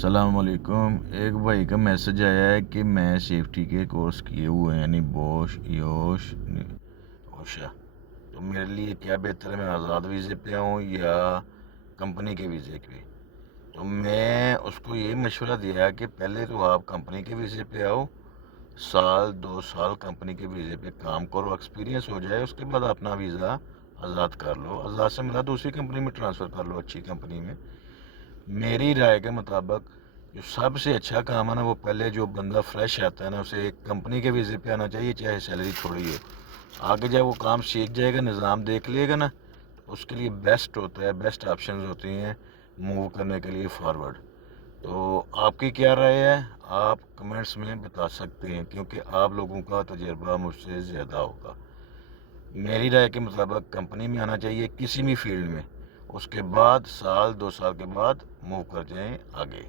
السلام علیکم۔ ایک بھائی کا میسج آیا ہے کہ میں سیفٹی کے کورس کیے ہوئے ہیں، یعنی بوش یوش اوشا، تو میرے لیے کیا بہتر ہے، میں آزاد ویزے پہ آؤں یا کمپنی کے ویزے پہ؟ تو میں اس کو یہ مشورہ دیا کہ پہلے تو آپ کمپنی کے ویزے پہ آؤ، 1-2 سال کمپنی کے ویزے پہ کام کرو، ایکسپیرینس ہو جائے، اس کے بعد اپنا ویزا آزاد کر لو، آزاد سے ملا دوسری کمپنی میں ٹرانسفر کر لو، اچھی کمپنی میں۔ میری رائے کے مطابق جو سب سے اچھا کام ہے نا، وہ پہلے جو بندہ فریش آتا ہے نا، اسے ایک کمپنی کے ویزے پہ آنا چاہیے، چاہے سیلری تھوڑی ہو۔ آگے جب وہ کام سیکھ جائے گا، نظام دیکھ لے گا نا، اس کے لیے بیسٹ ہوتا ہے، بیسٹ آپشنز ہوتی ہیں موو کرنے کے لیے فارورڈ۔ تو آپ کی کیا رائے ہے؟ آپ کمنٹس میں بتا سکتے ہیں، کیونکہ آپ لوگوں کا تجربہ مجھ سے زیادہ ہوگا۔ میری رائے کے مطابق کمپنی میں آنا چاہیے کسی بھی فیلڈ میں، اس کے بعد 1-2 سال کے بعد موو کر جائیں آگے۔